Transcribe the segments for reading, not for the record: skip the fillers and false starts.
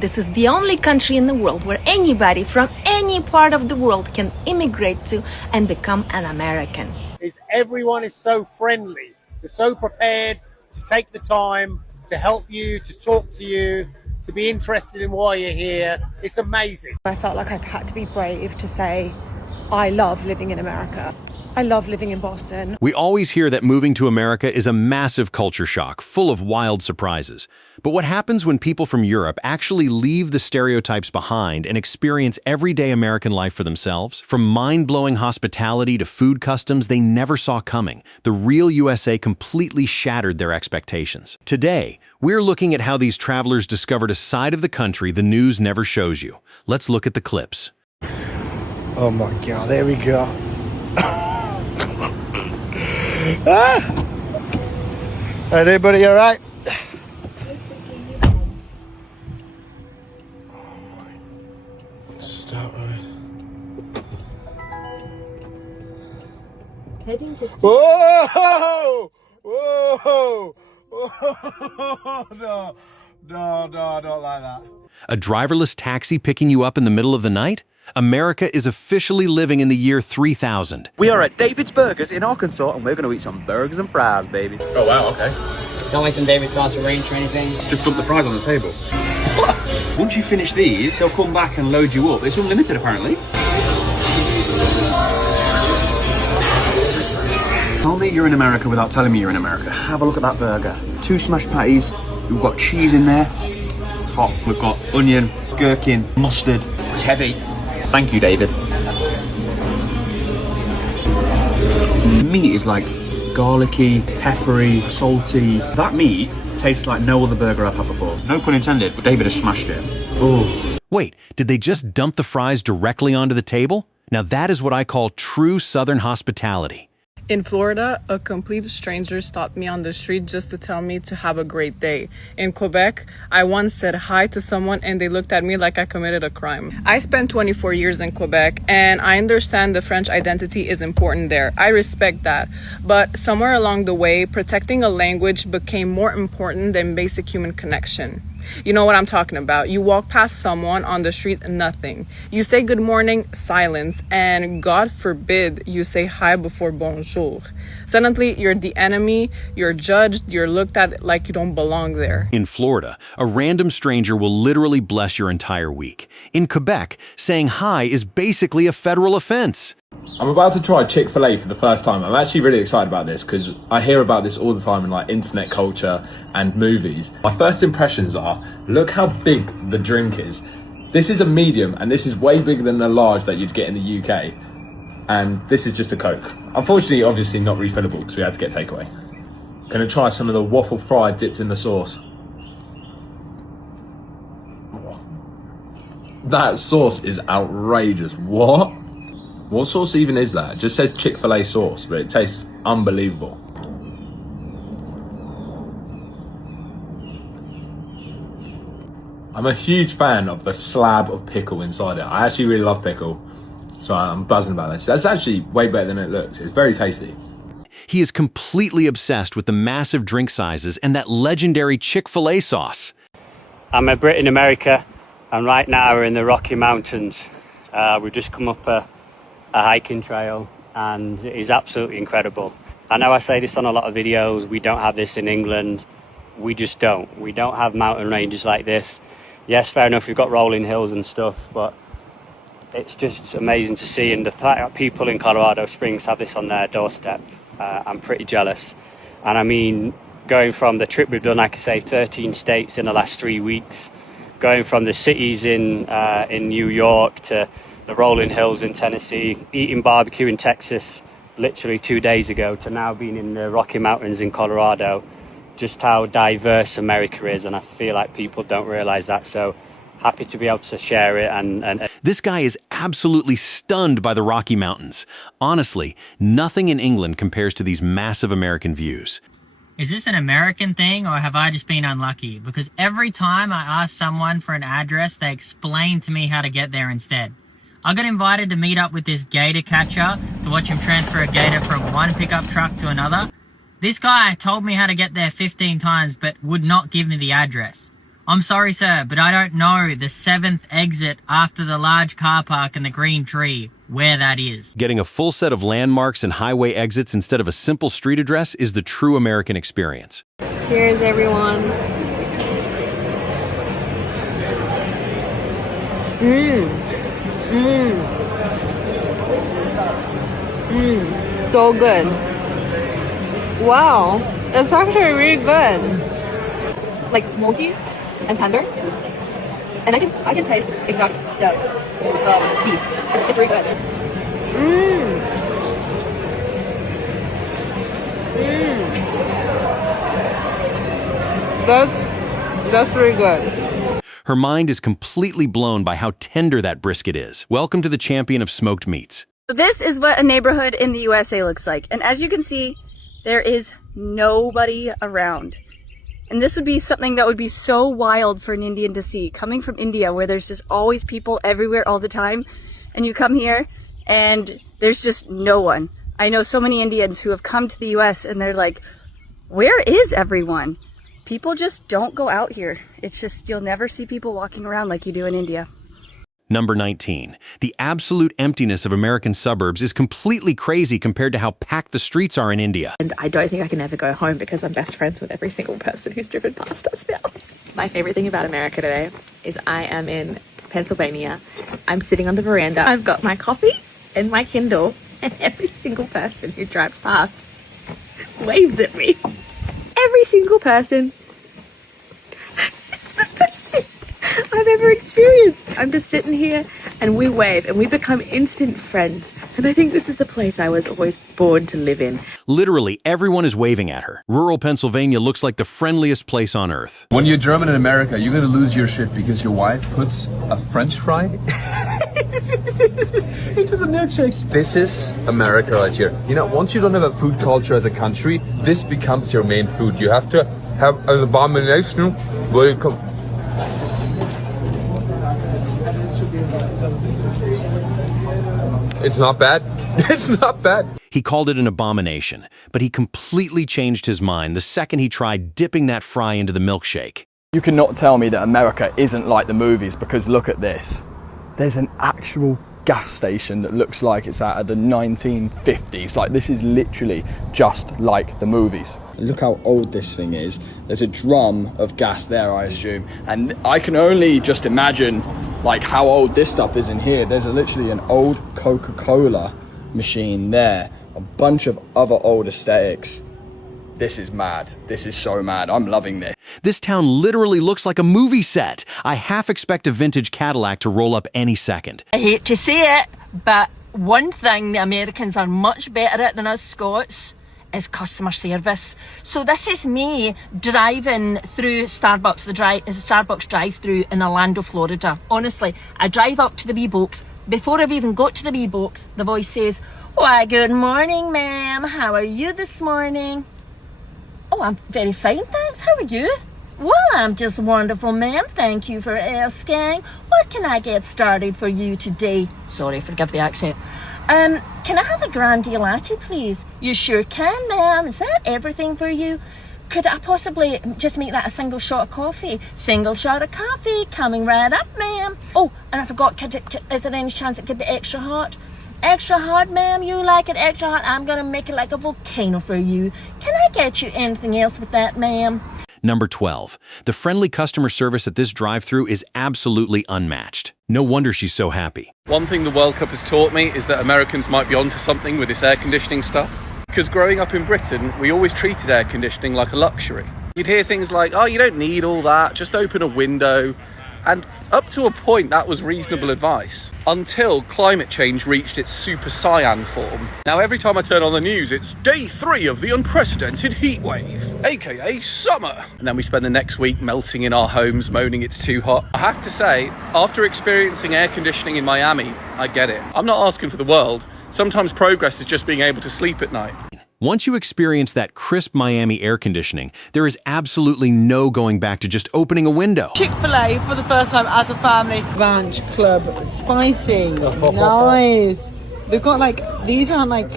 This is the only country in the world where anybody from any part of the world can immigrate to and become an American. Everyone is so friendly. They're so prepared to take the time to help you, to talk to you, to be interested in why you're here. It's amazing. I felt like I had to be brave to say, I love living in America. I love living in Boston. We always hear that moving to America is a massive culture shock, full of wild surprises. But what happens when people from Europe actually leave the stereotypes behind and experience everyday American life for themselves? From mind-blowing hospitality to food customs they never saw coming, the real USA completely shattered their expectations. Today, we're looking at how these travelers discovered a side of the country the news never shows you. Let's look at the clips. Oh my God, there we go. Ah! Everybody all right? Start right. Heading to Whoa! Whoa! Whoa! No, I don't like that. A driverless taxi picking you up in the middle of the night? America is officially living in the year 3000. We are at David's Burgers in Arkansas, and we're going to eat some burgers and fries, baby. Oh, wow, okay. Don't like some David's sauce or ranch or anything? Just dump the fries on the table. What? Once you finish these, they'll come back and load you up. It's unlimited, apparently. Tell me you're in America without telling me you're in America. Have a look at that burger. 2 smashed patties. We've got cheese in there. It's hot. We've got onion, gherkin, mustard. It's heavy. Thank you, David. Meat is like garlicky, peppery, salty. That meat tastes like no other burger I've had before. No pun intended, but David has smashed it. Oh. Wait, did they just dump the fries directly onto the table? Now that is what I call true Southern hospitality. In Florida, a complete stranger stopped me on the street just to tell me to have a great day. In Quebec, I once said hi to someone and they looked at me like I committed a crime. I spent 24 years in Quebec and I understand the French identity is important there. I respect that. But somewhere along the way, protecting a language became more important than basic human connection. You know what I'm talking about. You walk past someone on the street, nothing. You say good morning, silence, and God forbid you say hi before bonjour. Suddenly, you're the enemy, you're judged, you're looked at like you don't belong there. In Florida, a random stranger will literally bless your entire week. In Quebec, saying hi is basically a federal offense. I'm about to try Chick-fil-A for the first time. I'm actually really excited about this because I hear about this all the time in like internet culture and movies. My first impressions are, look how big the drink is. This is a medium and this is way bigger than the large that you'd get in the UK. And this is just a Coke. Unfortunately, obviously not refillable because we had to get takeaway. Gonna try some of the waffle fry dipped in the sauce. That sauce is outrageous. What? What sauce even is that? It just says Chick-fil-A sauce, but it tastes unbelievable. I'm a huge fan of the slab of pickle inside it. I actually really love pickle, so I'm buzzing about this. That's actually way better than it looks. It's very tasty. He is completely obsessed with the massive drink sizes and that legendary Chick-fil-A sauce. I'm a Brit in America, and right now we're in the Rocky Mountains. We've just come up a hiking trail, and it is absolutely incredible. I know I say this on a lot of videos, we don't have this in England. We just don't. We don't have mountain ranges like this. Yes, fair enough, we've got rolling hills and stuff, but it's just amazing to see. And the fact that people in Colorado Springs have this on their doorstep, I'm pretty jealous. And I mean, going from the trip we've done, like I say, 13 states in the last 3 weeks, going from the cities in New York to the rolling hills in Tennessee, eating barbecue in Texas literally 2 days ago, to now being in the Rocky Mountains in Colorado. Just how diverse America is, and I feel like people don't realize that. So happy to be able to share it. And This guy is absolutely stunned by the Rocky Mountains. Honestly, nothing in England compares to these massive American views. Is this an American thing, or have I just been unlucky? Because every time I ask someone for an address, they explain to me how to get there instead. I got invited to meet up with this gator catcher to watch him transfer a gator from one pickup truck to another. This guy told me how to get there 15 times but would not give me the address. I'm sorry, sir, but I don't know the 7th exit after the large car park and the green tree, where that is. Getting a full set of landmarks and highway exits instead of a simple street address is the true American experience. Cheers, everyone. So good. Wow, it's actually really good. Like smoky and tender, and I can taste exact the beef. It's really good. That's really good. Her mind is completely blown by how tender that brisket is. Welcome to the champion of smoked meats. This is what a neighborhood in the USA looks like, and as you can see, there is nobody around. And this would be something that would be so wild for an Indian to see. Coming from India, where there's just always people everywhere all the time, and you come here and there's just no one. I know so many Indians who have come to the US and they're like, where is everyone? People just don't go out here. It's just, you'll never see people walking around like you do in India. Number 19. The absolute emptiness of American suburbs is completely crazy compared to how packed the streets are in India. And I don't think I can ever go home because I'm best friends with every single person who's driven past us now. My favorite thing about America today is I am in Pennsylvania. I'm sitting on the veranda. I've got my coffee and my Kindle, and every single person who drives past waves at me. Every single person. It's the best thing I've ever experienced. I'm just sitting here and we wave and we become instant friends. And I think this is the place I was always born to live in. Literally, everyone is waving at her. Rural Pennsylvania looks like the friendliest place on earth. When you're German in America, you're gonna lose your shit because your wife puts a French fry into the milkshakes. This is America right here. You know, once you don't have a food culture as a country, this becomes your main food. You have to have an abomination where you come. It's not bad. It's not bad. He called it an abomination, but he completely changed his mind the second he tried dipping that fry into the milkshake. You cannot tell me that America isn't like the movies, because look at this. There's an actual gas station that looks like it's out of the 1950s. Like, this is literally just like the movies. Look how old this thing is. There's a drum of gas there, I assume. And I can only just imagine like how old this stuff is in here. There's literally an old Coca-Cola machine there. A bunch of other old aesthetics. This is mad. This is so mad. I'm loving this. This town literally looks like a movie set. I half expect a vintage Cadillac to roll up any second. I hate to say it, but one thing the Americans are much better at than us Scots is customer service. So this is me driving through Starbucks, the Starbucks drive-through in Orlando, Florida. Honestly, I drive up to the wee box. Before I've even got to the wee box, the voice says, "Why, good morning, ma'am. How are you this morning?" "Oh, I'm very fine, thanks. How are you?" "Well, I'm just wonderful, ma'am. Thank you for asking. What can I get started for you today?" Sorry, forgive the accent. Can I have a grande latte, please?" "You sure can, ma'am. Is that everything for you?" "Could I possibly just make that a single shot of coffee?" "Single shot of coffee, coming right up, ma'am." "Oh, and I forgot, is there any chance it could be extra hot?" "Extra hot, ma'am? You like it extra hot? I'm gonna make it like a volcano for you. Can I get you anything else with that, ma'am?" Number 12. The friendly customer service at this drive-thru is absolutely unmatched. No wonder she's so happy. One thing the World Cup has taught me is that Americans might be onto something with this air conditioning stuff. Because growing up in Britain, we always treated air conditioning like a luxury. You'd hear things like, "Oh, you don't need all that, just open a window." And up to a point, that was reasonable advice, until climate change reached its super cyan form. Now, every time I turn on the news, it's day 3 of the unprecedented heat wave, aka summer. And then we spend the next week melting in our homes, moaning it's too hot. I have to say, after experiencing air conditioning in Miami, I get it. I'm not asking for the world. Sometimes progress is just being able to sleep at night. Once you experience that crisp Miami air conditioning, there is absolutely no going back to just opening a window. Chick-fil-A for the first time as a family. Ranch Club, spicy, nice. They've got like, these aren't like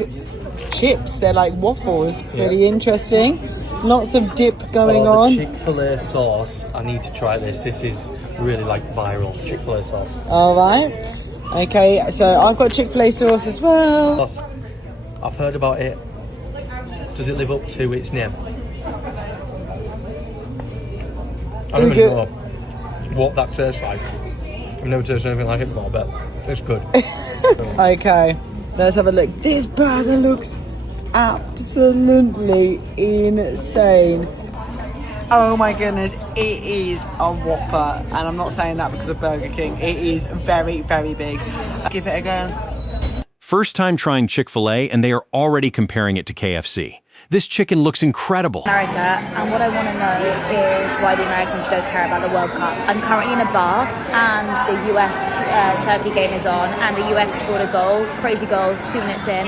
chips, they're like waffles, pretty interesting. Lots of dip going on. Chick-fil-A sauce. I need to try this. This is really like viral. Chick-fil-A sauce. All right. Okay, so I've got Chick-fil-A sauce as well. I've heard about it. Does it live up to its name? I don't even know what that tastes like. I've never tasted anything like it before, but it's good. Okay, let's have a look. This burger looks absolutely insane. Oh my goodness, it is a Whopper, and I'm not saying that because of Burger King. It is very, very big. Give it a go. First time trying Chick-fil-A, and they are already comparing it to KFC. This chicken looks incredible. America, and what I want to know is why the Americans don't care about the World Cup. I'm currently in a bar, and the US Turkey game is on, and the US scored a goal, crazy goal, 2 minutes in.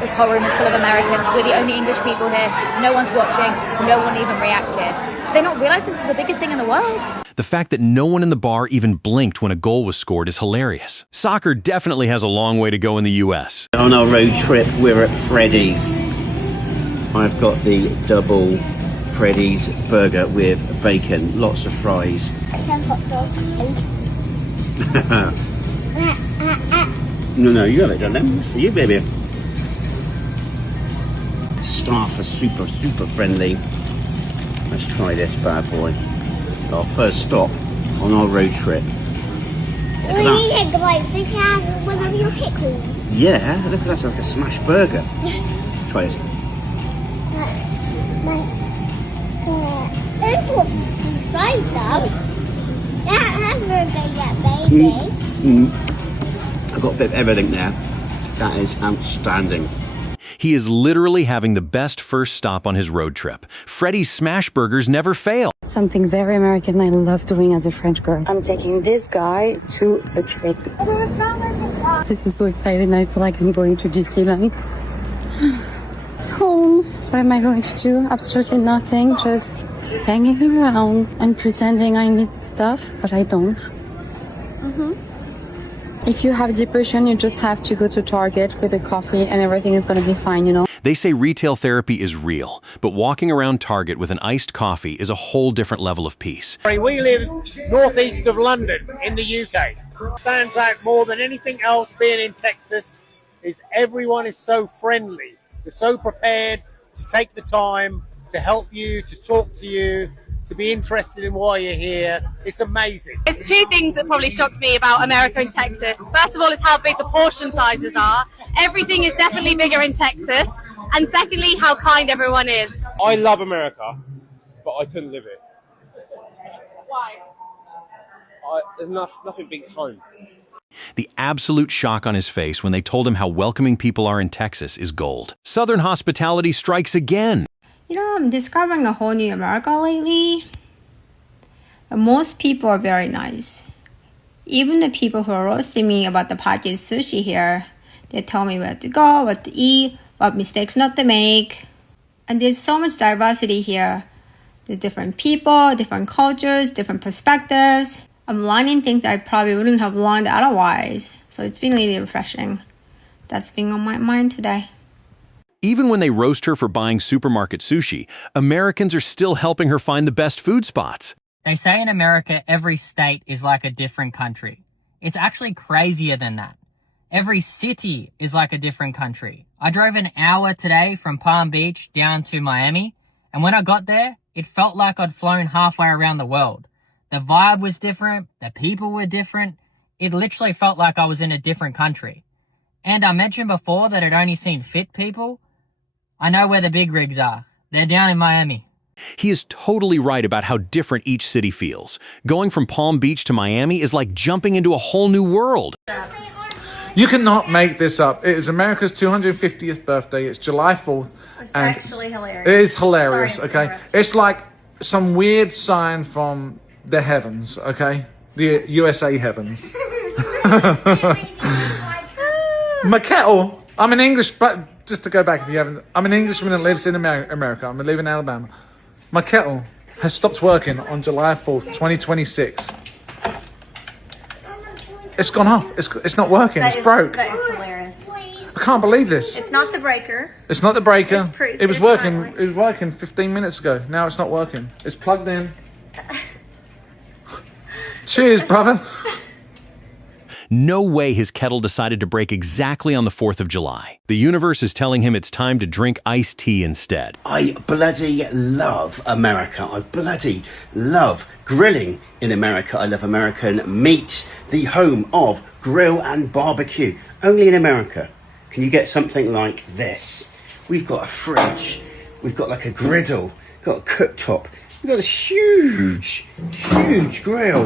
This whole room is full of Americans. We're the only English people here. No one's watching. No one even reacted. Do they not realize this is the biggest thing in the world? The fact that no one in the bar even blinked when a goal was scored is hilarious. Soccer definitely has a long way to go in the US. On our road trip, we're at Freddy's. I've got the double Freddy's burger with bacon, lots of fries. Some hot dog, please. No, you have it, darling. It's for you, baby. Staff are super friendly. Let's try this bad boy. Our first stop on our road trip. We need to like this has one of your pickles. Yeah, look at that, it's like a smash burger. Try this. This looks fried though. That hamburger, baby. I've got a bit of everything there. That is outstanding. He is literally having the best first stop on his road trip. Freddy's smash burgers never fail. Something very American I love doing as a French girl. I'm taking this guy to a trip. This is so exciting. I feel like I'm going to Disneyland. Home. What am I going to do? Absolutely nothing. Just hanging around and pretending I need stuff, but I don't. If you have depression, you just have to go to Target with a coffee and everything is going to be fine, you know? They say retail therapy is real, but walking around Target with an iced coffee is a whole different level of peace. We live northeast of London in the UK. Stands out more than anything else being in Texas is everyone is so friendly. They're so prepared to take the time to help you, to talk to you, to be interested in why you're here. It's amazing. There's two things that probably shocked me about America and Texas. First of all is how big the portion sizes are. Everything is definitely bigger in Texas. And secondly, how kind everyone is. I love America, but I couldn't live it. Why? There's nothing beats home. The absolute shock on his face when they told him how welcoming people are in Texas is gold. Southern hospitality strikes again. You know, I'm discovering a whole new America lately. Most people are very nice. Even the people who are roasting me about the packaged sushi here, they tell me where to go, what to eat, what mistakes not to make. And there's so much diversity here. There's different people, different cultures, different perspectives. I'm learning things I probably wouldn't have learned otherwise. So it's been really refreshing. That's been on my mind today. Even when they roast her for buying supermarket sushi, Americans are still helping her find the best food spots. They say in America, every state is like a different country. It's actually crazier than that. Every city is like a different country. I drove an hour today from Palm Beach down to Miami, and when I got there, it felt like I'd flown halfway around the world. The vibe was different, the people were different. It literally felt like I was in a different country. And I mentioned before that I'd only seen fit people. I know where the big rigs are. They're down in Miami. He is totally right about how different each city feels. Going from Palm Beach to Miami is like jumping into a whole new world. You cannot make this up. It is America's 250th birthday. It's July 4th. And actually hilarious. It is hilarious, Sorry, okay? It's like some weird sign from the heavens, okay? The USA heavens. My kettle, I'm an English, but just to go back if you haven't, I'm an Englishman that lives in America. I'm living in Alabama. My kettle has stopped working on July 4th, 2026. It's gone off. It's not working. It's broke. That is hilarious. I can't believe this. It's not the breaker. It's not the breaker. There's proof. It was There's working. timer. It was working 15 minutes ago. Now it's not working. It's plugged in. Cheers, brother. No way his kettle decided to break exactly on the 4th of July. The universe is telling him it's time to drink iced tea instead. I bloody love America. I bloody love grilling in America. I love American meat, the home of grill and barbecue. Only in America can you get something like this. We've got a fridge, we've got like a griddle, got a cooktop, we've got this huge grill.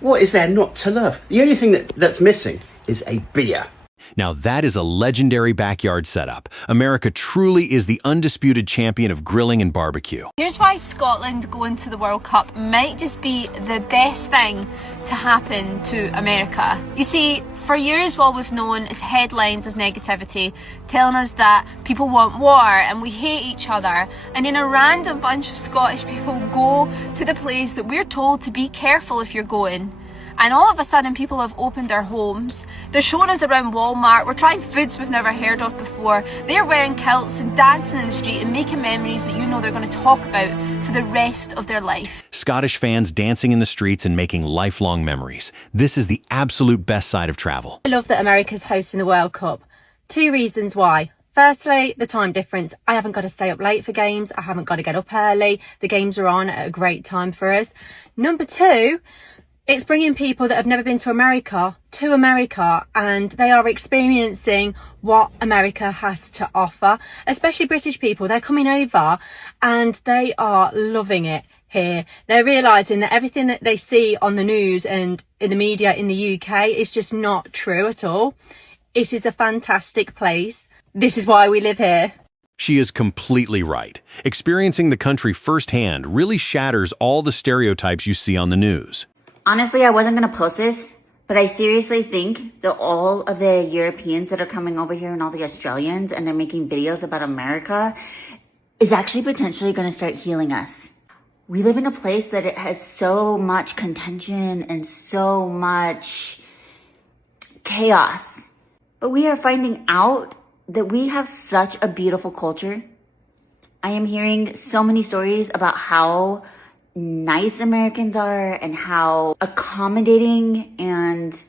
What is there not to love? The only thing that's missing is a beer. Now that is a legendary backyard setup. America truly is the undisputed champion of grilling and barbecue. Here's why Scotland going to the World Cup might just be the best thing to happen to America. You see, for years what we've known is headlines of negativity telling us that people want war and we hate each other, and then a random bunch of Scottish people go to the place that we're told to be careful if you're going. And all of a sudden people have opened their homes. They're showing us around Walmart. We're trying foods we've never heard of before. They're wearing kilts and dancing in the street and making memories that you know they're going to talk about for the rest of their life. Scottish fans dancing in the streets and making lifelong memories. This is the absolute best side of travel. I love that America's hosting the World Cup. 2 reasons why. Firstly, the time difference. I haven't got to stay up late for games. I haven't got to get up early. The games are on at a great time for us. Number 2, it's bringing people that have never been to America, and they are experiencing what America has to offer, especially British people. They're coming over and they are loving it here. They're realising that everything that they see on the news and in the media in the UK is just not true at all. It is a fantastic place. This is why we live here. She is completely right. Experiencing the country firsthand really shatters all the stereotypes you see on the news. Honestly, I wasn't going to post this, but I seriously think that all of the Europeans that are coming over here and all the Australians and they're making videos about America is actually potentially going to start healing us. We live in a place that it has so much contention and so much chaos, but we are finding out that we have such a beautiful culture. I am hearing so many stories about how nice Americans are and how accommodating, and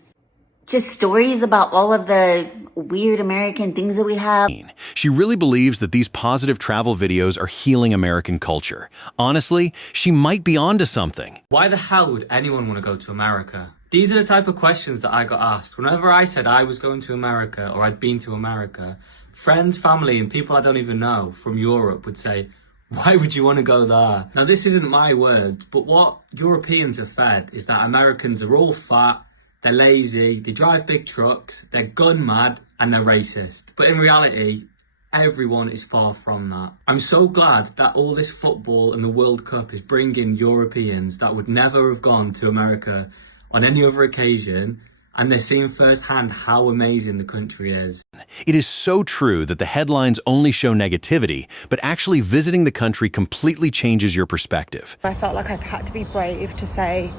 just stories about all of the weird American things that we have. She really believes that these positive travel videos are healing American culture. Honestly, she might be onto something. Why the hell would anyone want to go to America? These are the type of questions that I got asked. Whenever I said I was going to America or I'd been to America, friends, family, and people I don't even know from Europe would say, why would you want to go there? Now, this isn't my words, but what Europeans are fed is that Americans are all fat, they're lazy, they drive big trucks, they're gun mad, and they're racist. But in reality, everyone is far from that. I'm so glad that all this football and the World Cup is bringing Europeans that would never have gone to America on any other occasion, and they're seeing firsthand how amazing the country is. It is so true that the headlines only show negativity, but actually visiting the country completely changes your perspective. I felt like I had to be brave to say,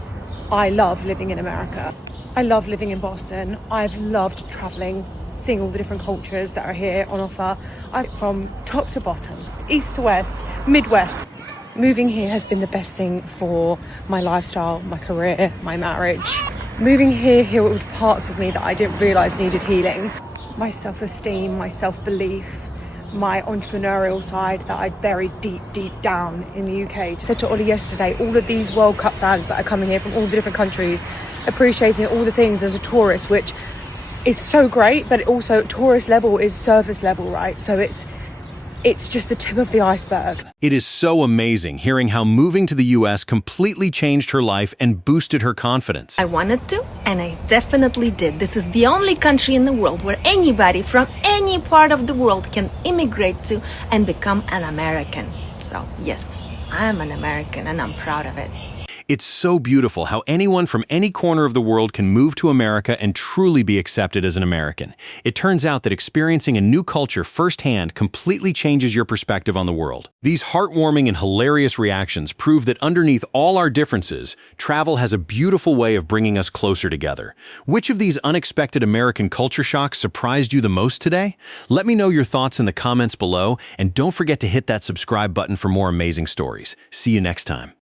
I love living in America. I love living in Boston. I've loved traveling, seeing all the different cultures that are here on offer. From top to bottom, east to west, Midwest. Moving here has been the best thing for my lifestyle, my career, my marriage. Moving here healed parts of me that I didn't realise needed healing. My self-esteem, my self-belief, my entrepreneurial side that I buried deep down in the UK. I said to Ollie yesterday, all of these World Cup fans that are coming here from all the different countries, appreciating all the things as a tourist, which is so great, but also tourist level is service level, right? So it's just the tip of the iceberg. It is so amazing hearing how moving to the US completely changed her life and boosted her confidence. I wanted to, and I definitely did. This is the only country in the world where anybody from any part of the world can immigrate to and become an American. So yes, I am an American and I'm proud of it. It's so beautiful how anyone from any corner of the world can move to America and truly be accepted as an American. It turns out that experiencing a new culture firsthand completely changes your perspective on the world. These heartwarming and hilarious reactions prove that underneath all our differences, travel has a beautiful way of bringing us closer together. Which of these unexpected American culture shocks surprised you the most today? Let me know your thoughts in the comments below, and don't forget to hit that subscribe button for more amazing stories. See you next time.